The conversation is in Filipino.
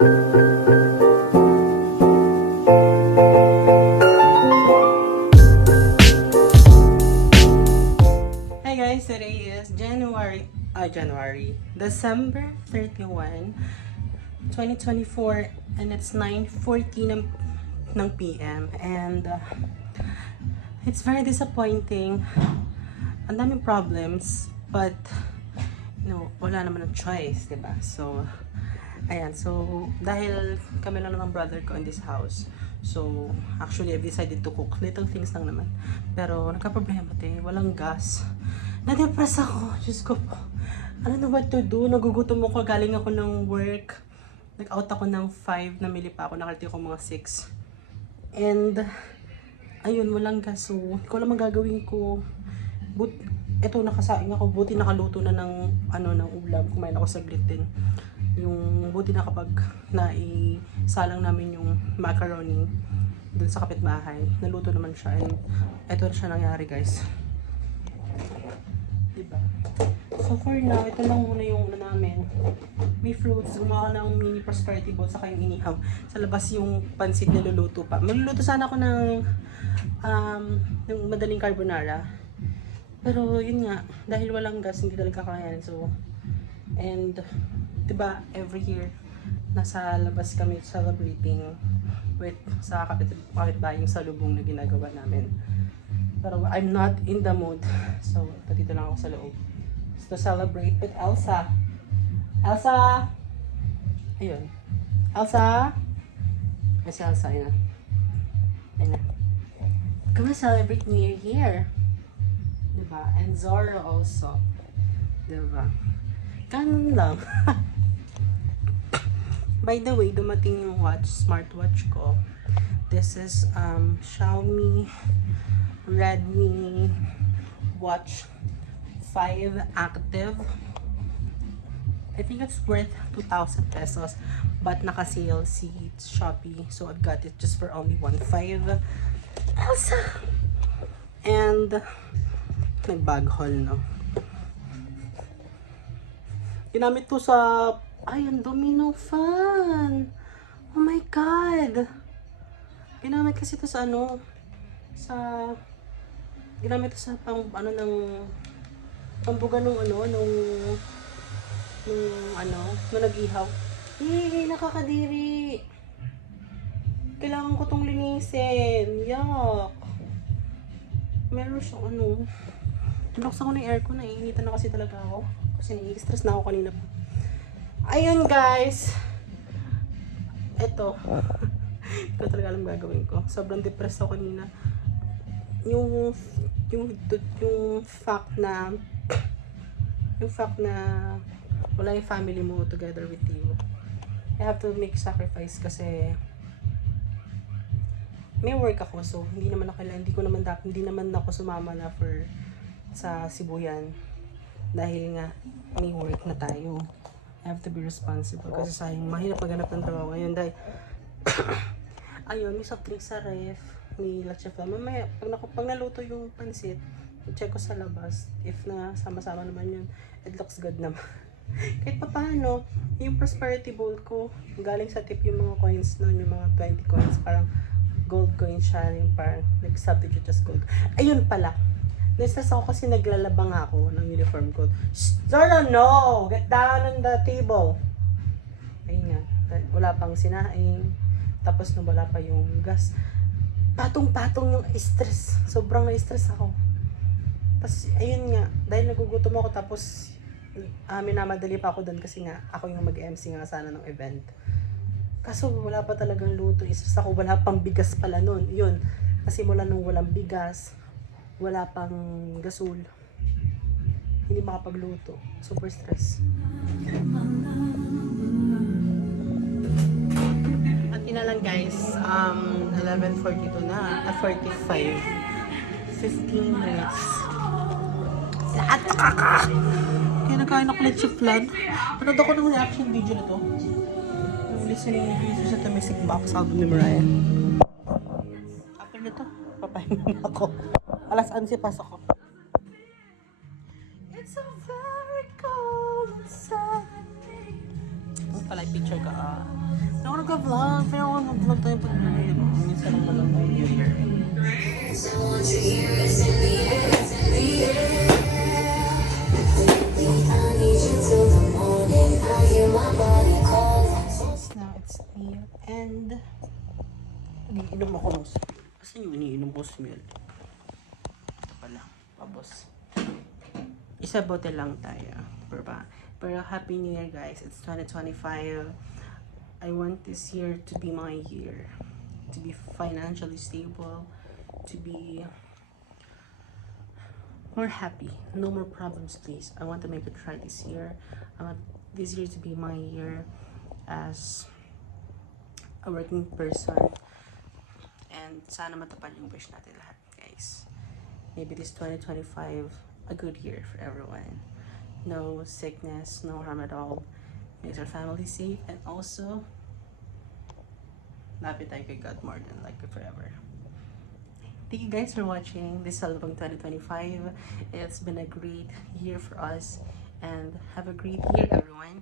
Hi guys, today is December 31, 2024, and it's 9:40 ng PM, and it's very disappointing. Ang daming problems, but wala naman ng choice, diba? So, ayan. So, dahil kami lang ng brother ko in this house, so, actually, I've decided to cook. Little things lang naman. Pero, nagka-problema walang gas. Na-depress ako. Diyos ko po. Ano na what to do? Nagugutom ako. Galing ako ng work. Nag-out ako ng 5. Namili pa ako. Nakarating ako mga 6. And, ayun, walang gas. So, hindi ko alam ang gagawin ko. Eto, nakasaing ako. Buti nakaluto na ng ulam. Kumain ako saglit din. Yung buti na kapag naisalang namin yung macaroni dun sa kapitbahay, naluto naman siya, and eto na siya nangyari, guys. Diba? So for now, ito lang muna yung namin. May fruits, gumawa ng mini prosperity bowl, saka yung inihaw. Sa labas yung pansit na luluto pa. Magluluto sana ako ng yung madaling carbonara. Pero yun nga, dahil walang gas, hindi talaga kakayanin. So, and diba, every year, nasa labas kami celebrating with sa kapitbahay yung salubong na ginagawa namin. Pero I'm not in the mood. So, dito lang ako sa loob. To celebrate with Elsa. Elsa! Ayun. Elsa! Ay, si Elsa, ayun na. Ayun na. Come celebrate New Year here. Diba? And Zora also. Diba? Ganun lang. By the way, dumating yung smartwatch ko. This is Xiaomi Redmi Watch 5 Active. I think it's worth 2,000 pesos, but naka-sale si Shopee, so I've got it just for only 1,500. Elsa! And nag-bag haul, no? Ginamit to sa ang domino fan. Oh my god. Ginamit kasi to sa ginamit to sa ng pambuga nung nung nag-ihaw. Nakakadiri. Kailangan ko tong linisin. Yuck. Meron siyang Binuksan ko na yung aircon, naiinitan na kasi talaga ako. Kasi nai-stress na ako kanina pa. Ayun guys. Eto. Hindi ko talaga alam gagawin ko. Sobrang depressed ako kanina. Yung fact na wala yung family mo together with you. I have to make sacrifice kasi may work ako, so hindi naman ako sumama na sa Sibuyan dahil nga may work na tayo. I have to be responsible kasi sayang mahirap maghanap ng trabaho ngayon dahil ayun, may soft drink sa ref, may leche flan. Mamaya, pag naluto yung pansit, i-check ko sa labas if na sama-sama naman yun. It looks good naman. Kahit pa paano, yung prosperity bowl ko, galing sa tip yung mga coins nun, yung mga 20 coins, parang gold coin siya, yung parang nag-substitute as gold. Ayun pala, na-stress ako kasi naglalabang ako ng uniform ko. Zara, no! Get down on the table! Ayun nga, wala pang sinaing, tapos wala pa yung gas. Patong-patong yung stress. Sobrang na-stress ako. Tapos, ayun nga, dahil nagugutom ako, tapos minamadali pa ako doon kasi nga, ako yung mag-MC nga sana ng event. Kaso, wala pa talagang luto. Isus ako, wala pang bigas pala nun. Yun, kasi mula nung walang bigas, wala pang gasol, hindi makapagluto. Super stress. At yun na lang guys, 11:42 na, 45. 15 minutes. Lahat kaka! Kaya nagkain ako leche flan. Panood ako ng reaction video na to. Yung listening video sa The Music Box album ni Mariah. After na to, papahinga na ako. Alas 11 pasok ko. It's so very cold inside. Pala picture ka. magka-vlog. Pero mag-vlog tayo pag minsan lang naman tayo New Year. Now it's near and iniinom ako ng smell. Asan yung iniinom ko smell? Ito pala, pabos. Isa bote lang tayo. Pero Happy New Year guys. It's 2025. I want this year to be my year. To be financially stable. To be more happy. No more problems please. I want to make it right this year. I want this year to be my year as a working person. And sana matupad yung wish natin lahat guys. Maybe this 2025 a good year for everyone. No sickness, no harm at all. Makes our family safe and also lapit tayo kay God more than like forever. Thank you guys for watching this Salubong 2025. It's been a great year for us and have a great year everyone.